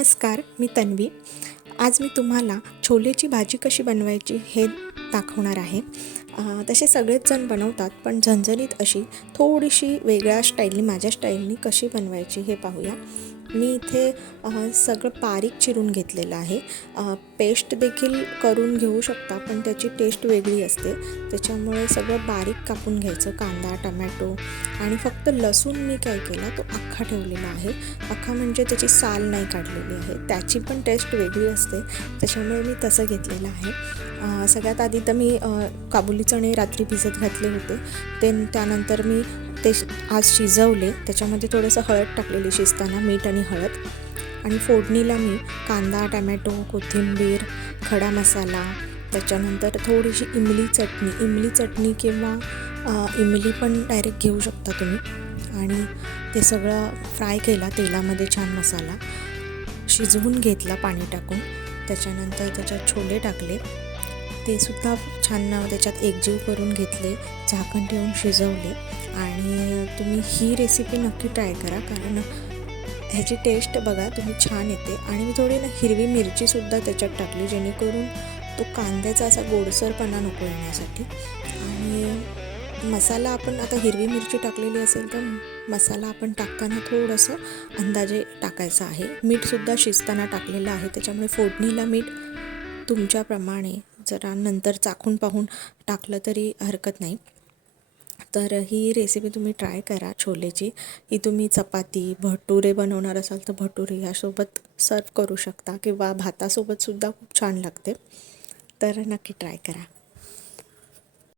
नमस्कार, मी तन्वी. आज मी तुम्हाला छोलेची भाजी कशी बनवायची हे दाखवणार आहे. तसे सगळेच जण बनवतात, पण झणझणीत अशी थोडीशी वेगळ्या स्टाईलनी, माझ्या स्टाईलनी कशी बनवायची हे पाहूया. मी इथे सगळं बारीक चिरून घेतलेलं आहे. पेस्ट देखील करून घेऊ शकता, पण त्याची टेस्ट वेगळी असते. त्याच्यामुळे सगळं बारीक कापून घ्यायचं, कांदा, टमॅटो आणि फक्त लसूण मी काय केला तो अख्खा ठेवलेला आहे. अख्खा म्हणजे त्याची साल नाही काढलेली आहे, त्याची पण टेस्ट वेगळी असते. त्याच्यामुळे मी तसं घेतलेलं आहे. सगळ्यात आधी तर मी काबुली चणे रात्री भिजत घातले होते. त्यानंतर मी ते आज शिजवले. त्याच्यामध्ये थोडंसं हळद टाकलेली शिजताना, मीठ आणि हळद. आणि फोडणीला मी कांदा, टमॅटो, कोथिंबीर, खडा मसाला, त्याच्यानंतर थोडीशी इमली चटणी किंवा इमली पण डायरेक्ट घेऊ शकता तुम्ही. आणि ते सगळं फ्राय केला तेलामध्ये, छान मसाला शिजवून घेतला पाणी टाकून. त्याच्यानंतर त्याच्यात छोले टाकले, ते सुद्धा छान त्याच्यात एकजीव करून घेतले, झाकण ठेवून शिजवले. आणि तुम्ही ही रेसिपी नक्की ट्राय करा, कारण ह्याची टेस्ट बघा तुम्ही छान येते. आणि मी थोडी हिरवी मिरचीसुद्धा त्याच्यात टाकली, जेणेकरून तो कांद्याचा असा गोडसरपणा नको येण्यासाठी. आणि मसाला आपण आता हिरवी मिरची टाकलेली असेल तर मसाला आपण टाकताना थोडंसं अंदाजे टाकायचं आहे. मीठसुद्धा शिजताना टाकलेलं आहे, त्याच्यामुळे फोडणीला मीठ तुमच्याप्रमाणे जरा नंतर चाखून पाहून टाकलं तरी हरकत नाही. तर ही रेसिपी तुम्ही ट्राय करा छोलेची. ही तुम्ही चपाती, भटुरे बनवणार असाल तर भटुरे यासोबत सर्व करू शकता, किंवा भातासोबतसुद्धा खूप छान लागते. तर नक्की ट्राय करा.